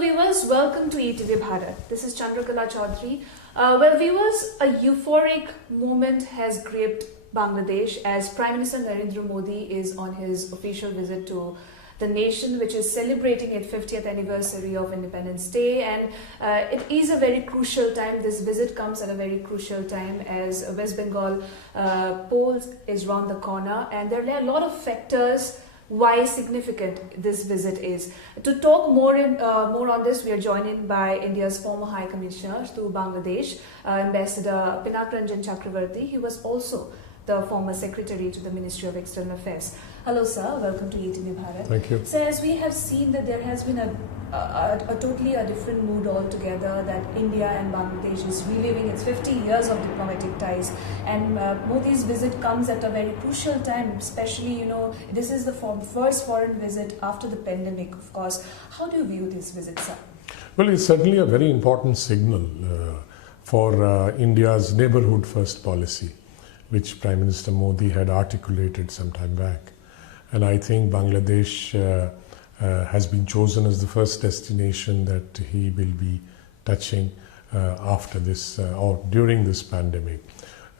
Hello viewers, welcome to ETV Bharat. This is Chandrakala Chaudhary. Well viewers, a euphoric moment has gripped Bangladesh as Prime Minister Narendra Modi is on his official visit to the nation, which is celebrating its 50th anniversary of Independence Day, and it is a very crucial time. This visit comes at a very crucial time as West Bengal polls is round the corner, and there are a lot of factors why significant this visit is. To talk more on this, we are joined by India's former High Commissioner to Bangladesh, Ambassador Pinak Ranjan Chakravarti. He was also the former Secretary to the Ministry of External Affairs. Hello sir, welcome to ETV Bharat. Thank you. So as we have seen that there has been a totally different mood altogether, that India and Bangladesh is reliving its 50 years of diplomatic ties, and Modi's visit comes at a very crucial time, especially this is the first foreign visit after the pandemic, of course. How do you view this visit, sir? Well, it's certainly a very important signal for India's neighborhood first policy, which Prime Minister Modi had articulated some time back. And I think Bangladesh has been chosen as the first destination that he will be touching after this or during this pandemic.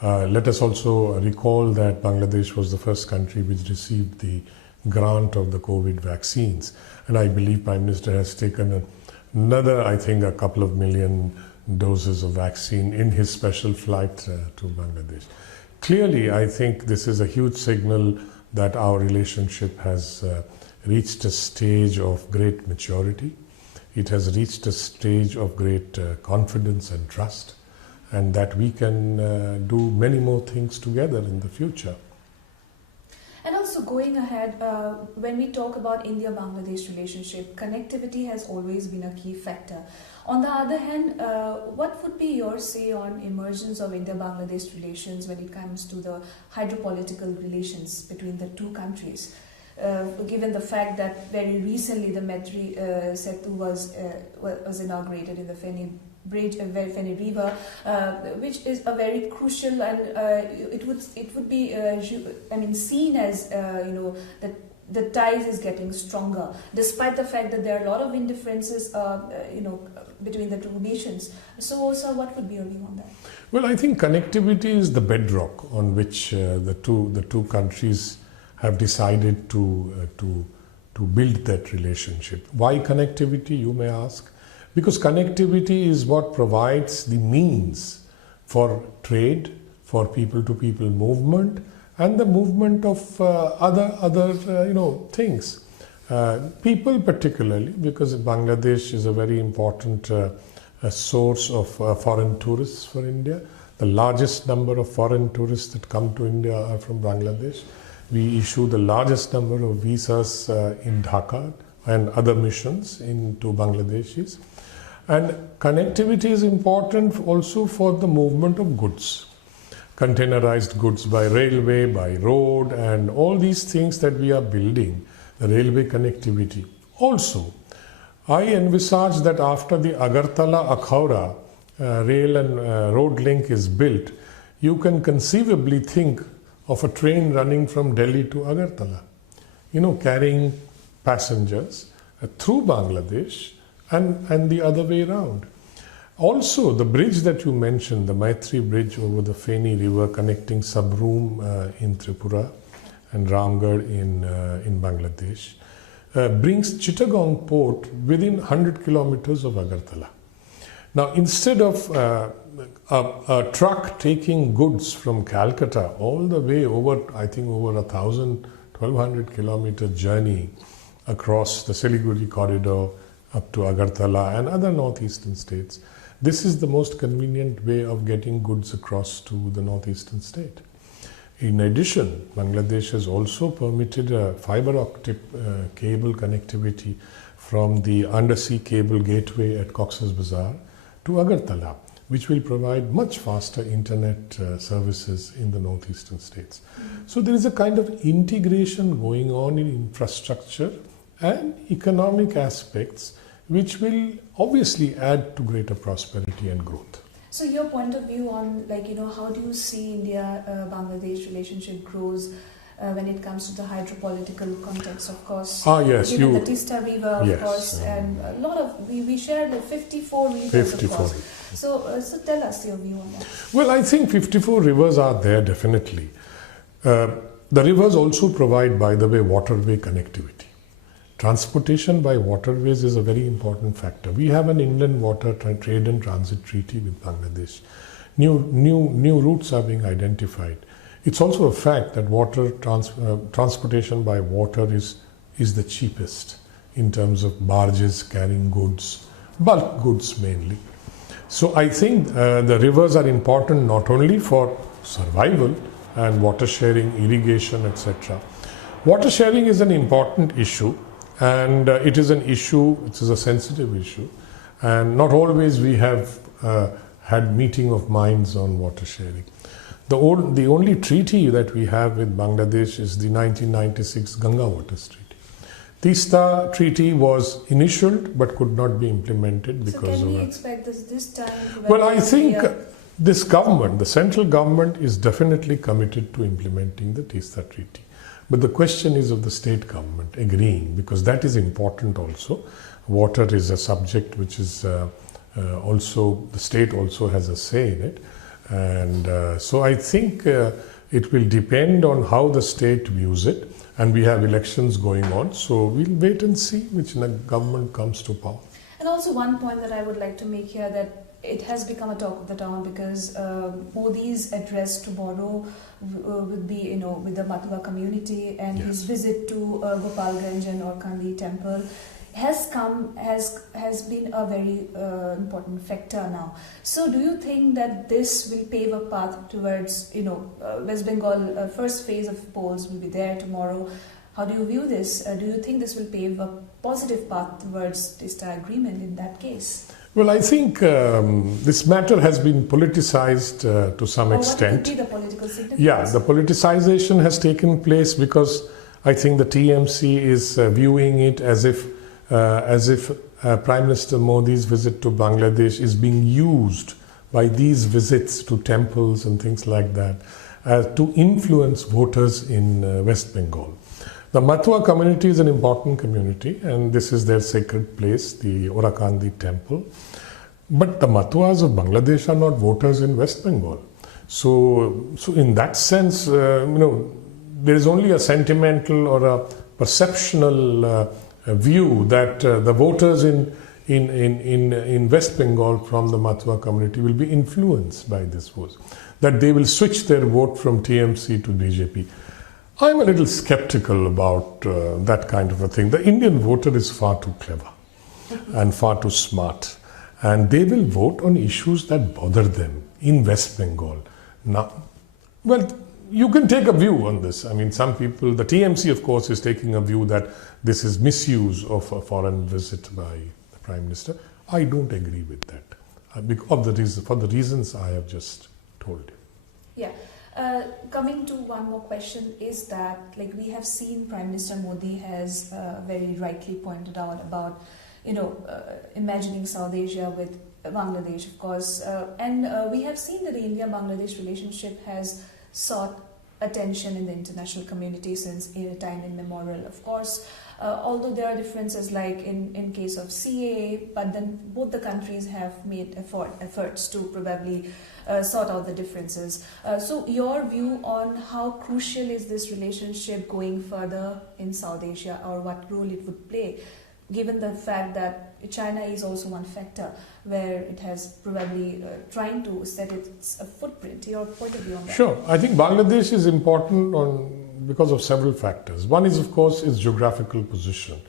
Let us also recall that Bangladesh was the first country which received the grant of the COVID vaccines. And I believe Prime Minister has taken another, I think, a couple of million doses of vaccine in his special flight to Bangladesh. Clearly, I think this is a huge signal that our relationship has reached a stage of great maturity. It has reached a stage of great confidence and trust, and that we can do many more things together in the future. And also going ahead, when we talk about India-Bangladesh relationship, connectivity has always been a key factor. On the other hand, what would be your say on emergence of India-Bangladesh relations when it comes to the hydropolitical relations between the two countries? Given the fact that very recently the Maitri Setu was inaugurated in the Feni Bridge, Feni River, which is a very crucial, and it would be seen as that the ties is getting stronger, despite the fact that there are a lot of indifferences between the two nations. So what would be your view on that? Well, I think connectivity is the bedrock on which the two countries have decided to build that relationship. Why connectivity, you may ask? Because connectivity is what provides the means for trade, for people-to-people movement, and the movement of other things. People particularly, because Bangladesh is a very important source of foreign tourists for India. The largest number of foreign tourists that come to India are from Bangladesh. We issue the largest number of visas in Dhaka and other missions into Bangladeshis. And connectivity is important also for the movement of goods. Containerized goods by railway, by road, and all these things that we are building, the railway connectivity. Also, I envisage that after the Agartala-Akhaura rail and road link is built, you can conceivably think of a train running from Delhi to Agartala, carrying passengers through Bangladesh and the other way around. Also, the bridge that you mentioned, the Maitri Bridge over the Feni River connecting Sabroom in Tripura and Ramgarh in Bangladesh, brings Chittagong port within 100 kilometers of Agartala. Now, instead of a truck taking goods from Calcutta all the way over 1,200 kilometer journey across the Siliguri corridor up to Agartala and other northeastern states, this is the most convenient way of getting goods across to the northeastern state. In addition, Bangladesh has also permitted a fiber optic cable connectivity from the undersea cable gateway at Cox's Bazar to Agartala, which will provide much faster internet services in the northeastern states. So there is a kind of integration going on in infrastructure and economic aspects, which will obviously add to greater prosperity and growth. So your point of view on how do you see India-Bangladesh relationship grows when it comes to the hydropolitical context, of course. Yes, Given the Tista River, of yes, course, and a lot of, we share the 54 rivers, 54. of course. So tell us your view on that. Well, I think 54 rivers are there definitely. The rivers also provide, by the way, waterway connectivity. Transportation by waterways is a very important factor. We have an inland water trade and transit treaty with Bangladesh. New routes are being identified. It's also a fact that transportation by water is the cheapest in terms of barges carrying goods, bulk goods mainly. So I think the rivers are important not only for survival and water sharing, irrigation, etc. Water sharing is an important issue, and it is a sensitive issue, and not always we have had meeting of minds on water sharing. The only treaty that we have with Bangladesh is the 1996 Ganga Waters Treaty. Tista Treaty was initialed but could not be implemented because so can of we expect this time? Well, I think this government, the central government, is definitely committed to implementing the Tista Treaty. But the question is of the state government agreeing, because that is important also. Water is a subject which is also, the state also has a say in it. And so I think it will depend on how the state views it. And we have elections going on, so we'll wait and see which government comes to power. And also one point that I would like to make here, that it has become a talk of the town because Modi's address tomorrow would be, with the Matua community, and yes. his visit to Gopalganj and Orkandi temple has been a very important factor now. So do you think that this will pave a path towards, West Bengal first phase of polls will be there tomorrow? How do you view this? Do you think this will pave a positive path towards Tista agreement in that case? Well, I think this matter has been politicized to some extent. What could be the political significance? Yeah, the politicization has taken place because I think the TMC is viewing it as if Prime Minister Modi's visit to Bangladesh is being used by these visits to temples and things like that to influence voters in West Bengal. The Matua community is an important community, and this is their sacred place, the Orkandi temple. But the Matuas of Bangladesh are not voters in West Bengal. So in that sense, there is only a sentimental or a perceptional view that the voters in West Bengal from the Matua community will be influenced by this vote, that they will switch their vote from TMC to BJP. I'm a little skeptical about that kind of a thing. The Indian voter is far too clever and far too smart, and they will vote on issues that bother them in West Bengal. Now, well, you can take a view on this. I mean, some people, the TMC, of course, is taking a view that this is misuse of a foreign visit by the Prime Minister. I don't agree with that for the reasons I have just told you. Yeah. Coming to one more question is that, we have seen Prime Minister Modi has very rightly pointed out about, imagining South Asia with Bangladesh, of course. And we have seen that the India-Bangladesh relationship has sought attention in the international community since time immemorial, of course. Although there are differences like in case of CAA, but then both the countries have made efforts to probably sort out the differences. So your view on how crucial is this relationship going further in South Asia, or what role it would play, given the fact that China is also one factor where it has probably trying to set its footprint. Your point of view on that? Sure. I think Bangladesh is important because of several factors. One is, of course, its geographical position.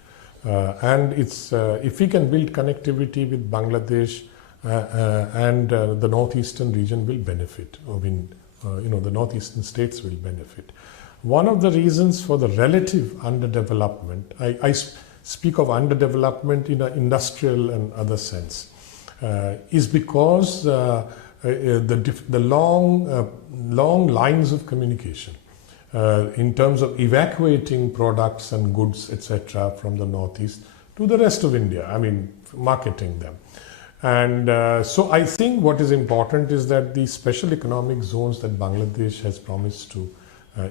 And it's if we can build connectivity with Bangladesh and the northeastern region will benefit, the northeastern states will benefit. One of the reasons for the relative underdevelopment, I speak of underdevelopment in an industrial and other sense, is because the long lines of communication in terms of evacuating products and goods, etc., from the northeast to the rest of India, marketing them. And so I think what is important is that the special economic zones that Bangladesh has promised to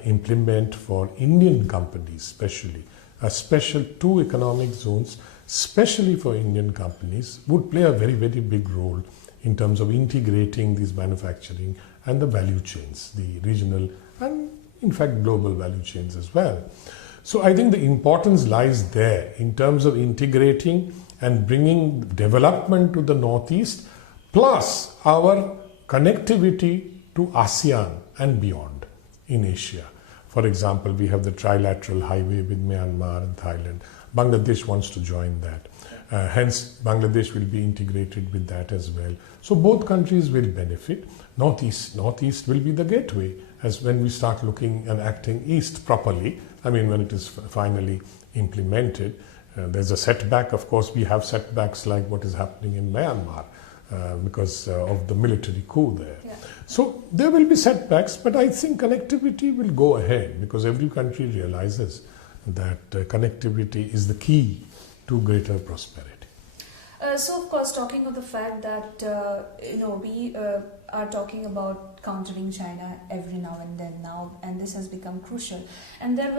implement for Indian companies, especially a special 2 economic zones, especially for Indian companies, would play a very, very big role in terms of integrating these manufacturing and the value chains, the regional and in fact global value chains as well. So I think the importance lies there in terms of integrating and bringing development to the Northeast, plus our connectivity to ASEAN and beyond in Asia. For example, we have the trilateral highway with Myanmar and Thailand. Bangladesh wants to join that. Hence, Bangladesh will be integrated with that as well. So both countries will benefit. Northeast will be the gateway as when we start looking and acting east properly. I mean, when it is finally implemented. There's a setback. Of course, we have setbacks like what is happening in Myanmar because of the military coup there. Yeah. So there will be setbacks, but I think connectivity will go ahead because every country realizes that connectivity is the key to greater prosperity. So, of course, talking of the fact that we are talking about countering China every now and then and this has become crucial. And there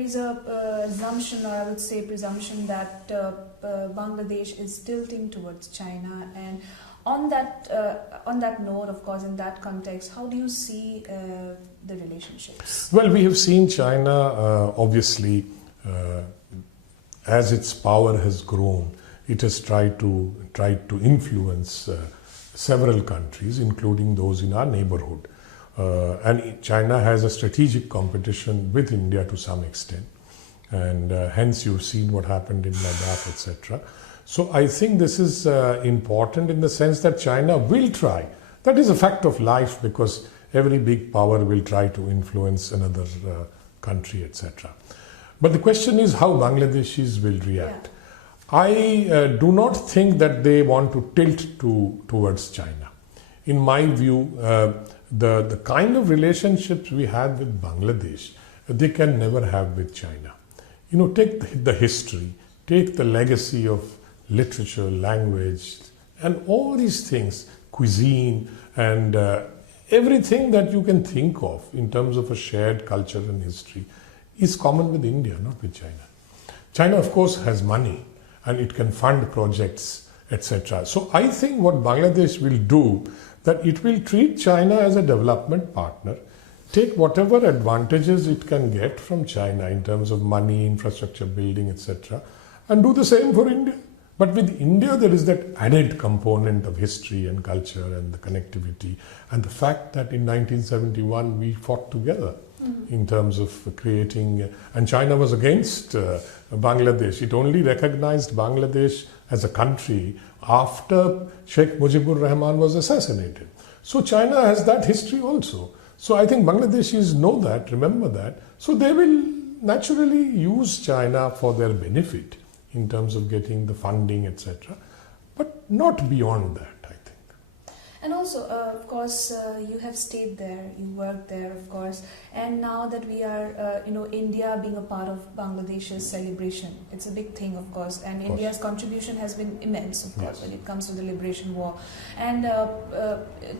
is a assumption, or I would say presumption, that Bangladesh is tilting towards China. And on that note, of course, in that context, how do you see the relationships? Well, we have seen China obviously as its power has grown. It has tried to influence several countries, including those in our neighborhood. And China has a strategic competition with India to some extent. And hence you've seen what happened in Ladakh, etc. So I think this is important in the sense that China will try. That is a fact of life because every big power will try to influence another country, etc. But the question is how Bangladeshis will react. Yeah. I do not think that they want to tilt towards China. In my view, the kind of relationships we have with Bangladesh, they can never have with China. You know, take the history, take the legacy of literature, language, and all these things, cuisine, and everything that you can think of in terms of a shared culture and history is common with India, not with China. China, of course, has money and it can fund projects, etc. So I think what Bangladesh will do, that it will treat China as a development partner, take whatever advantages it can get from China in terms of money, infrastructure building, etc., and do the same for India. But with India, there is that added component of history and culture and the connectivity and the fact that in 1971 we fought together in terms of creating, and China was against Bangladesh. It only recognized Bangladesh as a country after Sheikh Mujibur Rahman was assassinated. So China has that history also. So I think Bangladeshis know that, remember that. So they will naturally use China for their benefit in terms of getting the funding, etc. But not beyond that, I think. And also, of course, you have stayed there, you worked there, of course, and now that we are, India being a part of Bangladesh's celebration, it's a big thing, of course, and India's contribution has been immense, of course, when it comes to the liberation war. And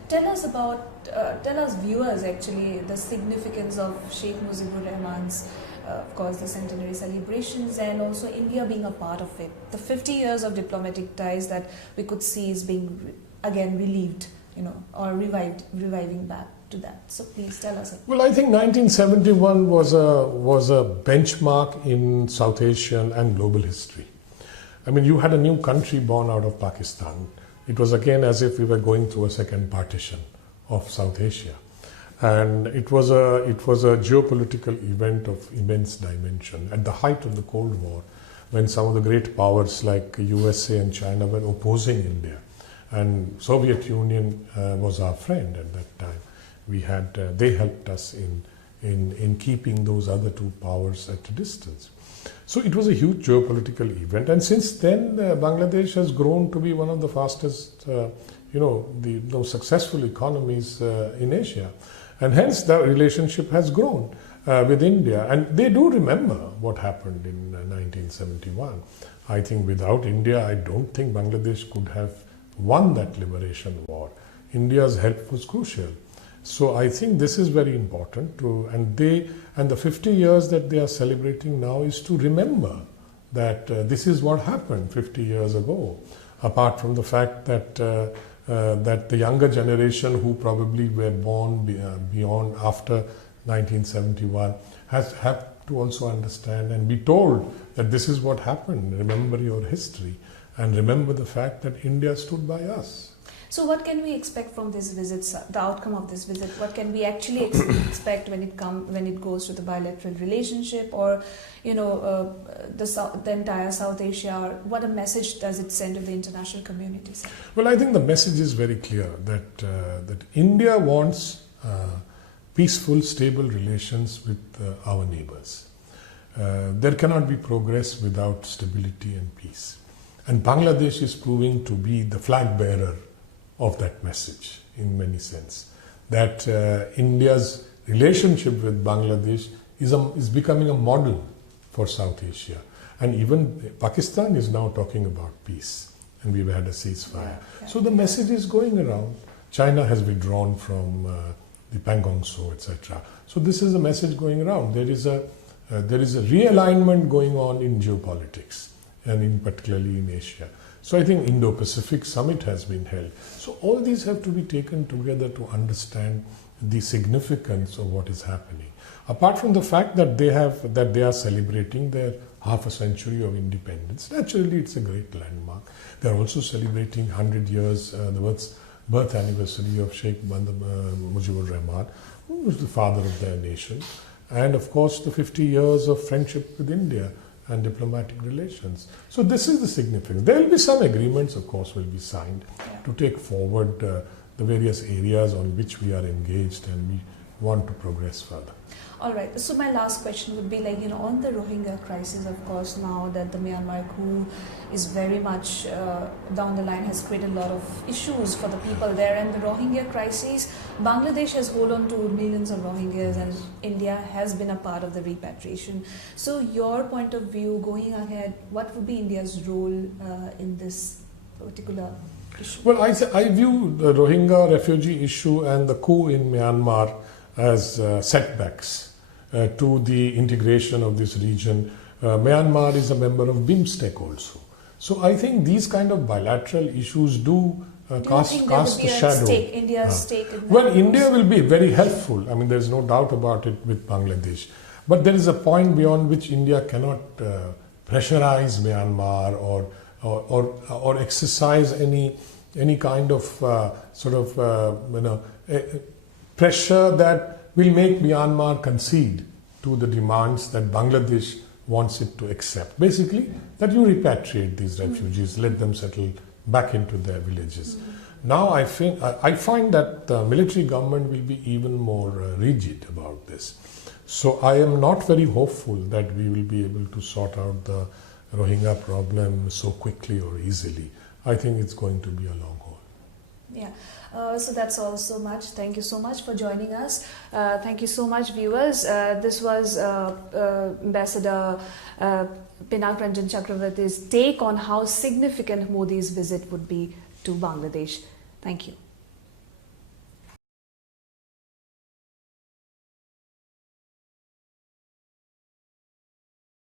tell us viewers actually, the significance of Sheikh Mujibur Rahman's of course, the centenary celebrations, and also India being a part of it. The 50 years of diplomatic ties that we could see is being again relieved, or reviving back to that. So please tell us. Well, I think 1971 was a benchmark in South Asian and global history. I mean, you had a new country born out of Pakistan. It was again as if we were going through a second partition of South Asia. And it was a geopolitical event of immense dimension at the height of the Cold War, when some of the great powers like USA and China were opposing India, and Soviet Union was our friend at that time. They helped us in keeping those other two powers at a distance. So it was a huge geopolitical event, and since then Bangladesh has grown to be one of the fastest, the most successful economies in Asia. And hence the relationship has grown with India. And they do remember what happened in 1971. I think without India, I don't think Bangladesh could have won that liberation war. India's help was crucial. So I think this is very important and the 50 years that they are celebrating now is to remember that this is what happened 50 years ago. Apart from the fact that that the younger generation who probably were born beyond after 1971 have to also understand and be told that this is what happened. Remember your history and remember the fact that India stood by us. So what can we expect from this visit, sir? The outcome of this visit? What can we actually expect when it goes to the bilateral relationship, or the entire South Asia? What a message does it send to the international community, sir? Well, I think the message is very clear that India wants peaceful, stable relations with our neighbors. There cannot be progress without stability and peace. And Bangladesh is proving to be the flag bearer of that message in many sense. That India's relationship with Bangladesh is becoming a model for South Asia. And even Pakistan is now talking about peace. And we've had a ceasefire. So the message is going around. China has withdrawn from the Pangong Tso, etc. So this is a message going around. There is a realignment going on in geopolitics, and particularly in Asia. So I think Indo-Pacific Summit has been held. So all these have to be taken together to understand the significance of what is happening. Apart from the fact that they are celebrating their half a century of independence, naturally it's a great landmark. They are also celebrating 100 years, the birth anniversary of Sheikh Mujibur Rahman, who was the father of their nation, and of course the 50 years of friendship with India and diplomatic relations. So this is the significance. There will be some agreements, of course, will be signed to take forward the various areas on which we are engaged and we want to progress further. All right. So my last question would be on the Rohingya crisis, of course, now that the Myanmar coup is very much down the line, has created a lot of issues for the people there. And the Rohingya crisis, Bangladesh has hold on to millions of Rohingyas and India has been a part of the repatriation. So your point of view going ahead, what would be India's role in this particular issue? Well, I view the Rohingya refugee issue and the coup in Myanmar as setbacks to the integration of this region. Myanmar is a member of BIMSTEC also. So I think these kind of bilateral issues do cast a shadow. India's stake in well, India will be very helpful. I mean, there's no doubt about it with Bangladesh. But there is a point beyond which India cannot pressurize Myanmar or exercise any kind of pressure that will make Myanmar concede to the demands that Bangladesh wants it to accept. Basically, that you repatriate these refugees, let them settle back into their villages. Now I find that the military government will be even more rigid about this. So I am not very hopeful that we will be able to sort out the Rohingya problem so quickly or easily. I think it's going to be a long haul. Yeah. So that's all so much. Thank you so much for joining us. Thank you so much, viewers. This was Ambassador Pinak Ranjan Chakravarty's take on how significant Modi's visit would be to Bangladesh. Thank you.